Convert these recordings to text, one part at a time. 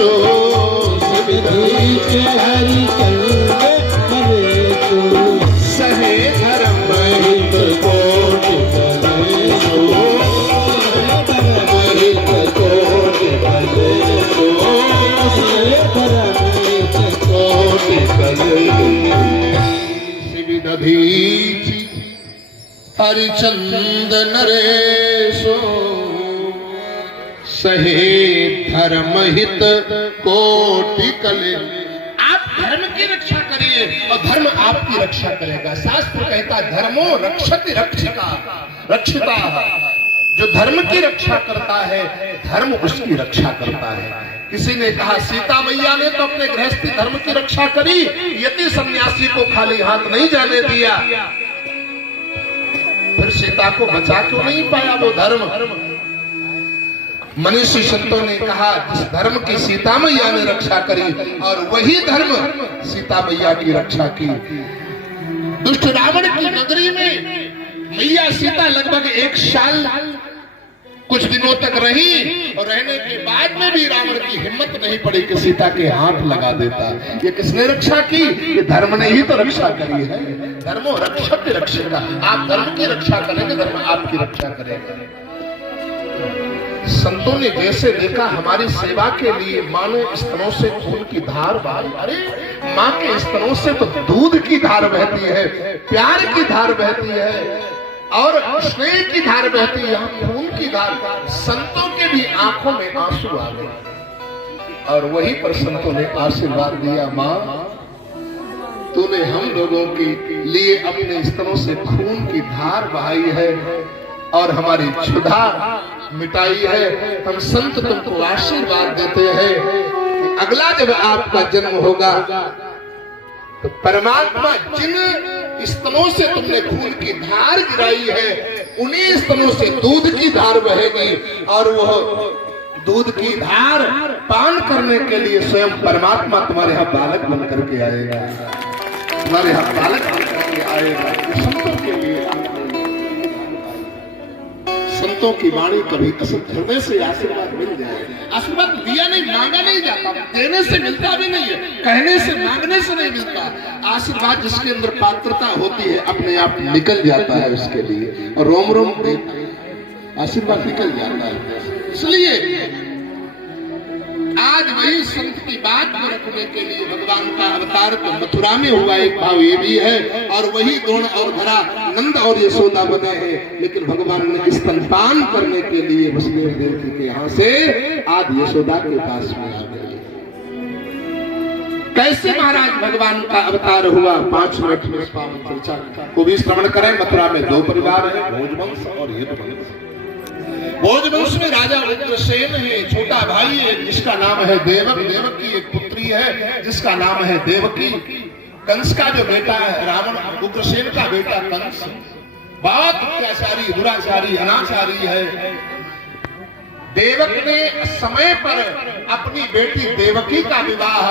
सो विधि हरिचंद नरेशो सहे धर्म हित कोटि कलेशो धर्म हित कोटि कलेशो सहे धर्म हित कोटि कलेशो विदधीचि हरिचंद नरेशो सहे धर्म हित कोटि कले। आप धर्म की रक्षा करिए और धर्म आपकी रक्षा करेगा। शास्त्र कहता है धर्मो रक्षति रक्षिता रक्षिता। जो धर्म की रक्षा करता है धर्म उसकी रक्षा करता है। किसी ने कहा सीता मैया ने तो अपने गृहस्थी धर्म की रक्षा करी, यति सन्यासी को खाली हाथ नहीं जाने दिया। फिर सीता को बचा क्यों नहीं पाया वो धर्म? मनीषी संतों ने कहा जिस धर्म की सीता मैया ने रक्षा करी और वही धर्म सीता मैया की रक्षा की। दुष्ट रावण की नगरी में मैया सीता लगभग 1 साल कुछ दिनों तक रही और रहने के बाद में भी रावण की हिम्मत नहीं पड़ी कि सीता के हाथ लगा देता। ये किसने रक्षा की? ये धर्म ने ही तो रक्षा करी है। धर्मो रक्षक रक्षेगा। आप धर्म की रक्षा करेंगे धर्म आपकी रक्षा करेगा। संतों ने जैसे देखा हमारी सेवा के लिए मानो स्तनों से खून की धार बही। अरे माँ के स्तनों से तो दूध की धार बहती है, प्यार की धार बहती है और स्नेह की धार बहती है, खून की धार। संतों के भी आंखों में आंसू आ गए और वहीं पर संतों ने आशीर्वाद दिया, माँ तूने हम लोगों के लिए अपने स्तनों से खून की धार बहाई है और हमारी क्षुधा मिटाई है। हम संत तुमको आशीर्वाद देते हैं कि अगला जब आपका जन्म होगा तो परमात्मा जिन स्तनों से तुमने खून की धार गिराई है उन्हीं स्तनों से दूध की धार बहेगी और वह दूध की धार पान करने के लिए स्वयं परमात्मा तुम्हारे यहाँ बालक बन करके आएगा, तुम्हारे यहाँ बालक बन करके आएगा। संतों के लिए संतों की वाणी कभी असत हृदय से आशीर्वाद मिल जाए। आशीर्वाद दिया नहीं मांगा नहीं जाता, देने से मिलता भी नहीं है, कहने से मांगने से नहीं मिलता। आशीर्वाद जिसके अंदर पात्रता होती है अपने आप निकल जाता है उसके लिए और रोम रोम आशीर्वाद निकल जाता है। इसलिए आज वही संत की बात को रखने के लिए भगवान का अवतार तो मथुरा में हुआ। एक भाव ये भी है और वही गुण और धरा नंद और यशोदा बने हैं, लेकिन भगवान ने स्तनपान करने के लिए वसुदेव देवकी के यहाँ से आज यशोदा के पास में आ गए। कैसे महाराज भगवान का अवतार हुआ 5 मिनट में पावन चर्चा को भी श्रवण करें। मथुरा में 2 परिवार है, भोजवंश और यदुवंश। भोजवंश में राजा उग्रसेन है, छोटा भाई है जिसका नाम है देवक, देवक की एक पुत्री है जिसका नाम है देवकी। कंस का जो बेटा है रावण, उग्रसेन का बेटा कंस बहुत अत्याचारी, दुराचारी, अनाचारी है। देवक ने समय पर अपनी बेटी देवकी का विवाह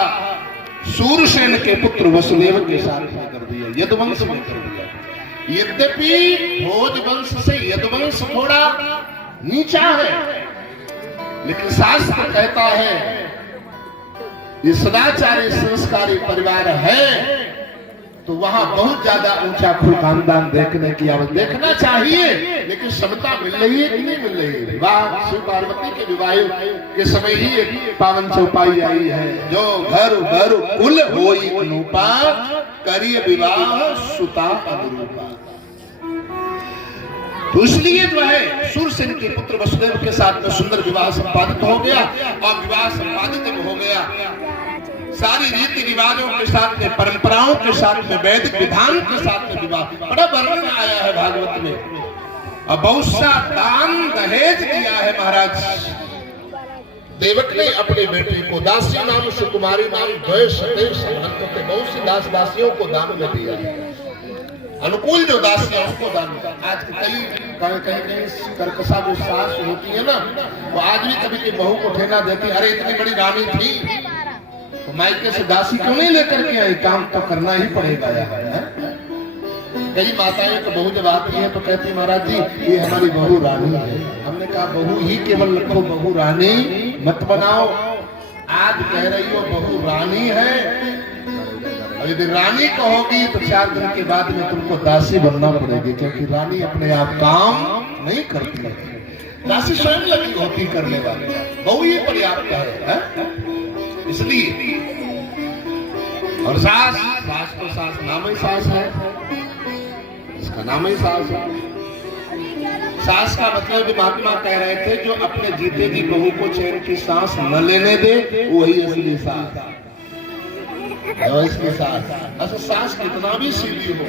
सूरसेन के पुत्र वसुदेव के साथ कर दिया, यदुवंश में कर दिया। यद्यपि भोजवंश से यदुवंश थोड़ा नीचा है, लेकिन शास्त्र कहता है ये सदाचारी संस्कारी परिवार है तो वहां बहुत ज्यादा ऊंचा खानदान देखने की आवश्यकता देखना चाहिए। लेकिन समता मिल रही है कि नहीं मिल रही है? विवाह शिव पार्वती के विवाह के समय ही एक पावन चौपाई आई है, जो घर घर कुल होई अनुपा करिय विवाह सुता अनुरूपा। तो इसलिए जो है सूरसेन के पुत्र वसुदेव के साथ में सुंदर विवाह संपादित हो गया और विवाह संपादित जब हो गया सारी रीति रिवाजों के साथ में, परंपराओं के साथ में, वैदिक विधान के साथ में विवाह बड़ा वर्णन आया है भागवत में। और बहुत सा दान दहेज दिया है महाराज। देवक ने अपने बेटे को दासी नाम सुकुमारी नाम बहुत सी दास दासियों को दान में दिया। अनुकूल जो दासियां उसको दान दिया। आज कहीं कर्कशा जो सास होती है ना, वो आज भी कभी की बहू को ठेना देती, अरे इतनी बड़ी रानी थी तो मायके से दासी क्यों नहीं लेकर के आई, काम तो करना ही पड़ेगा यार। कई माताएं तो बहू जब आती है तो कहती महाराज जी ये हमारी बहू रानी है। हमने कहा बहू ही केवल रखो, बहू रानी मत बनाओ। आज कह रही हो बहू रानी है, और यदि रानी कहोगी तो 4 दिन के बाद में तुमको दासी बनना पड़ेगी, क्योंकि रानी अपने आप काम नहीं करती है, दासी स्वयं लगी होती करने वाले, बहू ही पर्याप्त है? इसलिए और सास तो सास नाम ही सास है, इसका नाम ही सास है। सास का मतलब भी महात्मा कह रहे थे जो अपने जीते जी बहू को चैन की सांस न लेने दे वही असली सास, इसकी सास। अच्छा सास कितना भी सीधी हो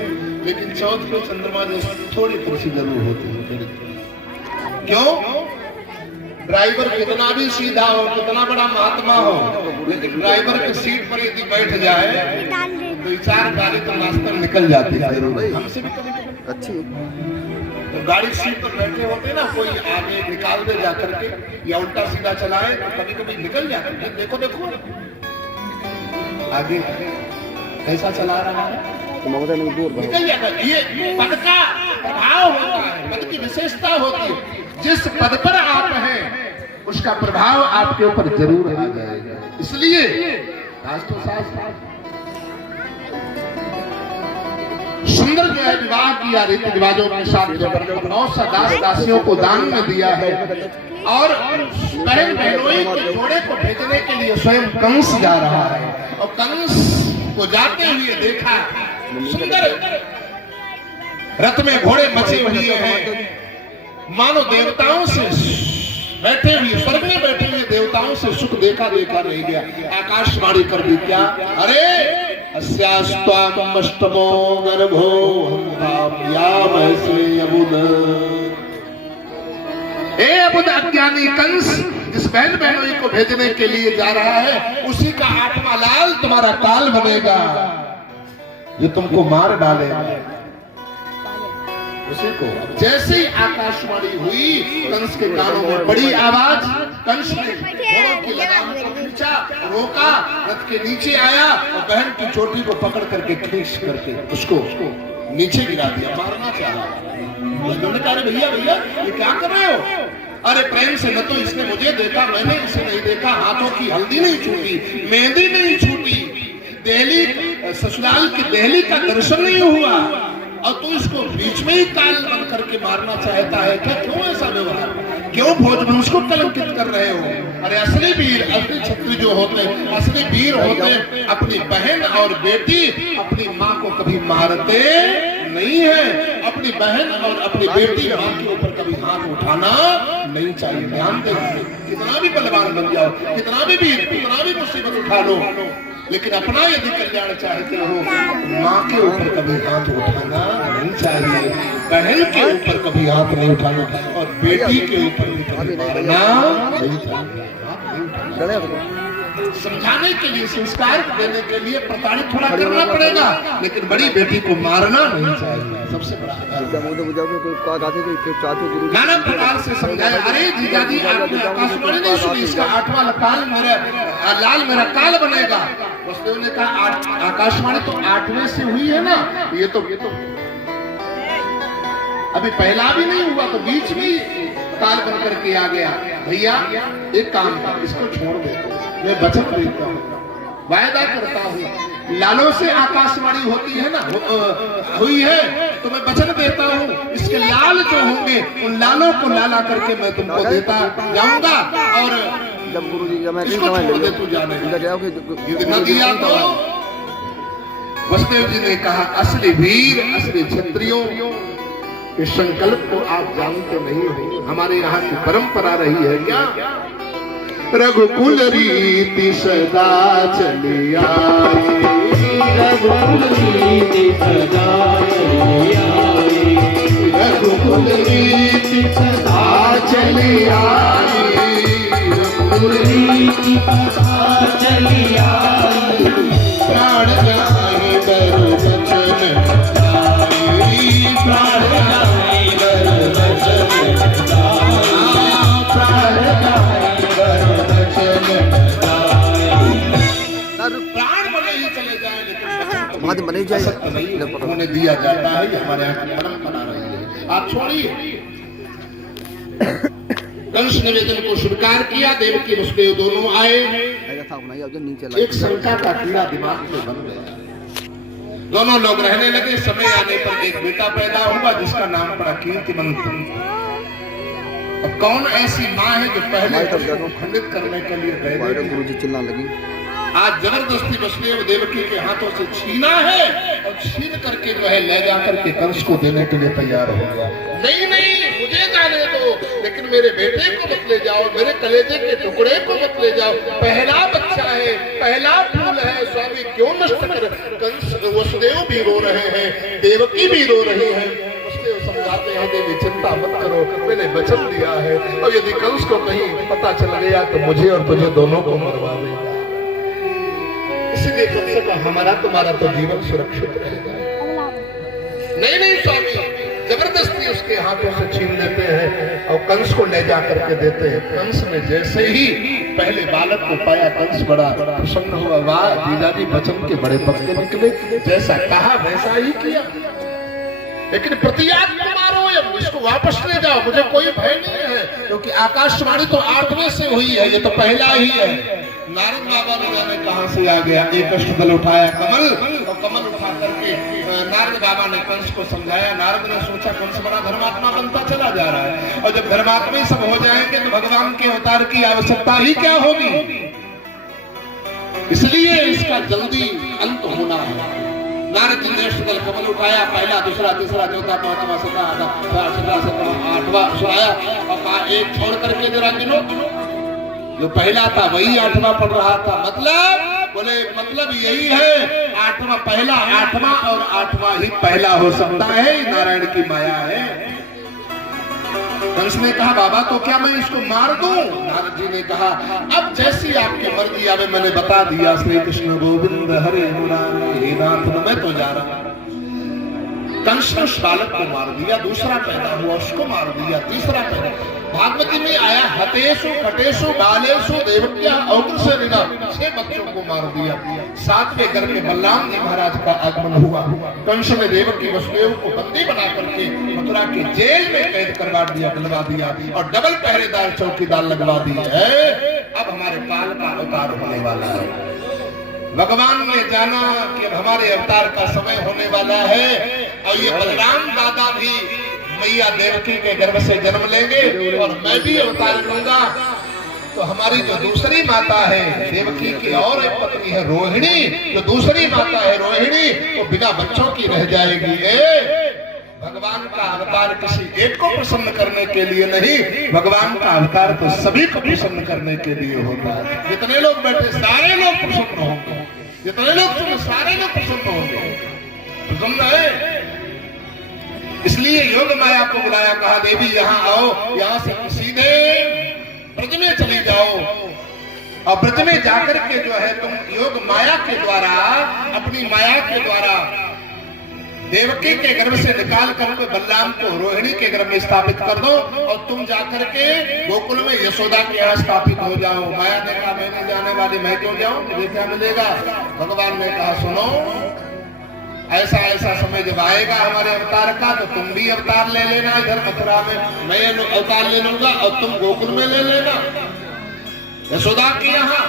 लेकिन चौथ पे चंद्रमा जैसी थोड़ी तुलसी जरूर होती है। क्यों? ड्राइवर कितना भी सीधा हो, कितना बड़ा महात्मा हो, लेकिन ड्राइवर की सीट पर यदि बैठ जाए तो 4 गाड़ी तो नाश्ता निकल जाती है हमसे भी अच्छी। तो गाड़ी सीट पर बैठे होते ना, कोई आगे निकाल दे जा करके या उल्टा सीधा चलाए तो कभी कभी निकल जाते हैं। देखो देखो आगे कैसा चला रहा है, निकल जाता है। ये पद का प्रभाव होता है, पद की विशेषता होती है। जिस पद पर आप हैं उसका प्रभाव आपके ऊपर जरूर आ जाएगा। इसलिए सुंदर जो है विवाह किया रीति रिवाजों के साथ, जो 9 दास दासियों को दान में दिया है, और बहन बहनोई के जोड़े को भेजने के लिए स्वयं कंस जा रहा है, और कंस को जाते हुए देखा सुंदर रथ में घोड़े मचे हुए हैं, मानो देवताओं से बैठे हुए, स्वर्ग में बैठे हुए देवताओं से सुख देखा नहीं गया। आकाशवाणी कर दी क्या, अरे अस्यास्त्वाम अष्टमो गर्भो अबुद। ए अबुद अज्ञानी कंस, जिस बहन बहनोई को भेजने के लिए जा रहा है उसी का 8वां लाल तुम्हारा काल बनेगा, ये तुमको मार डालेगा। उसी को जैसे ही आकाशवाणी हुई कंस के कानों में बड़ी आवाज, कंस ने घोड़ों की लगाम को खींचा, रोका, रथ के नीचे आया और बहन की चोटी को पकड़ करके खींच करके उसको नीचे गिरा दिया, मारना चाहा। भैया भैया ये क्या कर रहे हो? अरे प्रेम से, न तो इसने मुझे देखा, मैंने इसे नहीं देखा, हाथों की हल्दी नहीं छूटी, मेहंदी नहीं छूटी, दहली ससुराल की दहली का दर्शन नहीं हुआ, और तू इसको बीच में ही काल बंद करके मारना चाहता है क्या? क्यों ऐसा व्यवहार? क्यों भोजवंश को कलंकित कर रहे हो? अरे असली वीर, असली क्षत्रिय जो होते हैं, असली वीर होते हैं, अपनी बहन और बेटी, अपनी माँ को कभी मारते नहीं है। अपनी बहन और अपनी बेटी माँ के ऊपर कभी हाथ उठाना नहीं चाहिए। ध्यान दे, कितना भी बलवान बन जाओ, कितना भी वीर, कितना भी मुसीबत उठा लो, लेकिन अपना यदि कल्याण चाहते हो, माँ के ऊपर कभी हाथ उठाना नहीं चाहिए, बहन के ऊपर कभी हाथ नहीं उठाना, और बेटी के ऊपर भी कभी मारना नहीं चाहिए। समझाने के लिए, संस्कार देने के लिए प्रताड़ित थोड़ा करना पड़ेगा, लेकिन बड़ी बेटी को मारना नहीं चाहिए। सबसे बड़ा नाना प्रकार से समझाया। अरे जीजा जी आपने आकाशवाणी नहीं सुनी, इसका 8वां लाल मेरा काल बनेगा। वसुदेव ने कहा आकाशवाणी तो 8वें से हुई है ना, ये तो अभी पहला भी नहीं हुआ, तो बीच में काल बन करके आ गया। भैया एक काम कर, इसको छोड़ दे, मैं वचन देता हूँ, वायदा करता हूँ, लालों से आकाशवाणी होती है ना, हुई है, तो मैं वचन देता हूँ इसके लाल जो होंगे उन लालों को लाला करके मैं तुमको देता जाऊंगा, और जब गुरु जी मैं इसको छोड़ दे तू जाने न दिया तो। वसुदेव जी ने कहा असली वीर, असली क्षत्रियों के संकल्प को आप जानते नहीं हो। हमारे यहाँ की परंपरा रही है क्या, रघुकुल रीति सदा चली आई, रघुकुल रीति सदा चली आई, रघुकुल रीति सदा चली आई, रघुकुल रीति सदा चली आई, प्राण जाए बर बचन जाई, प्राण जाए बर बचन जाई, प्राण जाए प्राण बने ही चले जाए, लेकिन बने जाए उन्हें दिया जाता है। हमारे यहाँ की परंपरा रही है। आप छोड़िए, कंस निवेदन को स्वीकार किया, देवकी वसुदेव दोनों आए। एक शंका का कीड़ा दिमाग में बन गया, दोनों लोग रहने लगे। समय आने पर एक बेटा पैदा हुआ जिसका नाम पड़ा कीर्तिमंत। अब कौन ऐसी माँ है जो पहले को खंडित करने के लिए गए? गुरुजी चिल्लाने लगी। आज जबरदस्ती वसुदेव देवकी के हाथों से छीना है और छीन करके जो है ले जाकर के कंस को देने के लिए तैयार हो गया। नहीं नहीं, मुझे जाने दो, लेकिन मेरे बेटे को मत ले जाओ, मेरे कलेजे के टुकड़े को मत ले जाओ। पहला बच्चा है, पहला फूल है, स्वामी क्यों नष्ट कर? कंस वसुदेव भी रो रहे हैं, देवकी भी रो रही है। वसुदेव समझाते हैं, देवी चिंता मत करो, मैंने वचन दिया है, और यदि कंस को कहीं पता चल गया तो मुझे और तुझे दोनों को मरवा देगा। इसलिए कंस का हमारा तुम्हारा तो जीवन सुरक्षित रहेगा। नहीं नहीं स्वामी, जबरदस्ती उसके हाथों से छीन लेते हैं और कंस को ले जाकर के देते हैं। कंस ने जैसे ही पहले बालक को पाया, कंस बड़ा प्रसन्न हुआ। वाह जीजाजी वचन के बड़े पक्के निकले, जैसा कहा वैसा ही किया। लेकिन प्रतियाग मारो, इसको वापस ले जाओ, मुझे कोई भय नहीं है, क्योंकि आकाशवाणी तो 8वें से हुई है, ये तो पहला ही है। नारद बाबा ने जाने कहां से आ गया, एक अष्टदल उठाया कमल, और कमल उठा करके नारद बाबा ने कंस को समझाया। नारद ने सोचा कंस बड़ा धर्मात्मा बनता चला जा रहा है, और जब धर्मात्मा ही सब हो जाएंगे तो भगवान के अवतार की आवश्यकता ही क्या होगी। इसलिए इसका जल्दी अंत होना है। नारद जी ने अष्टदल कमल उठाया, पहला दूसरा तीसरा चौथा पांचवा छठा 8वां सुनाया, और कहा एक छोड़ करके जरा गिनो। जो पहला था वही 8वां पढ़ रहा था। मतलब बोले मतलब यही है, 8वां पहला 8वां और 8वां ही पहला हो सकता है, नारायण की माया है। कंस ने कहा बाबा तो क्या मैं इसको मार दूं? नारद जी ने कहा अब जैसी आपकी मर्जी आवे, मैंने बता दिया। श्री कृष्ण गोविंद हरे मुरारी, नाथ मैं तो जा रहा। कंस ने उस बालक को मार दिया, दूसरा पैदा हुआ उसको मार दिया, तीसरा पैदा। भागवती में आया हतेषु कटेषु बालेषु देवक्या औग्रसेनिना, 6 बच्चों को मार दिया। 7वें घर में बलराम जी महाराज का आगमन हुआ। कंस ने देवकी वसुदेव को बंदी बना करके मथुरा के जेल में कैद करवा दिया, दिलवा दिया, और डबल पहरेदार चौकीदार लगवा दिए। अब हमारे काल का अवतार होने वाला है। भगवान ने जाना कि अब हमारे अवतार का समय होने वाला है, और ये बलराम दादा भी मैया देवकी के गर्भ से जन्म लेंगे, और मैं भी अवतार लूंगा। तो हमारी जो दूसरी माता है देवकी की और एक पत्नी है रोहिणी, जो दूसरी माता है रोहिणी, वो बिना बच्चों की रह जाएगी। भगवान का अवतार किसी एक को प्रसन्न करने के लिए नहीं, भगवान का अवतार तो सभी को प्रसन्न करने के लिए होता है। जितने लोग बैठे सारे लोग प्रसन्न होंगे, जितने लोग सुने सारे लोग प्रसन्न होंगे। प्रसन्न है, इसलिए योग माया को बुलाया, कहा देवी यहाँ आओ, यहाँ से सीधे ब्रज में चले जाओ, और ब्रज में जाकर के जो है तुम योग माया के द्वारा, अपनी माया के द्वारा देवकी के गर्भ से निकाल करके बलराम को रोहिणी के गर्भ में स्थापित कर दो, और तुम जाकर के गोकुल में यशोदा के यहाँ स्थापित हो जाओ। माया ने कहा मैं नहीं जाने वाली, मैं क्यों जाऊं, मुझे क्या मिलेगा? भगवान ने कहा सुनो, ऐसा ऐसा समय जब आएगा हमारे अवतार का, तो तुम भी अवतार ले लेना इधर मथुरा में, मैं अवतार ले लूंगा और तुम गोकुल में ले लेना यशोदा के यहाँ।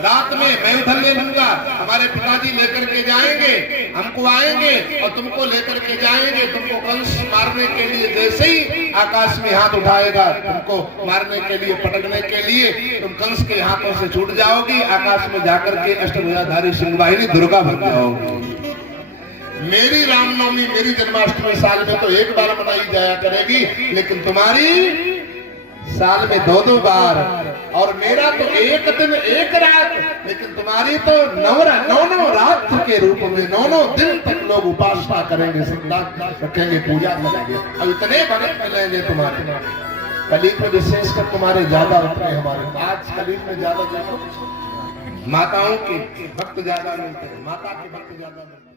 रात में मैं उधर ले लूंगा, हमारे पिताजी लेकर के जाएंगे, हमको आएंगे और तुमको लेकर के जाएंगे। तुमको कंस मारने के लिए जैसे ही आकाश में हाथ उठाएगा, तुमको मारने के लिए, पटकने के लिए, तुम कंस के हाथों से छूट जाओगी, आकाश में जाकर के अष्टभुजाधारी सिंहवाहिनी दुर्गा बन जाओगी। मेरी रामनवमी, मेरी जन्माष्टमी साल में तो एक बार मनाई जाया करेगी, लेकिन तुम्हारी साल में 2-2 बार, और मेरा तो एक दिन एक रात, लेकिन तुम्हारी तो 9 रात के रूप में 9 दिन तक लोग उपासना करेंगे, श्रद्धा रखेंगे, पूजा करेंगे, और इतने भक्त मिलेंगे तुम्हारे। कलीग में विशेषकर तुम्हारे ज्यादा उतरे, हमारे आज कलीग में ज्यादा माताओं के भक्त ज्यादा मिलते हैं, माता के भक्त ज्यादा मिलते हैं।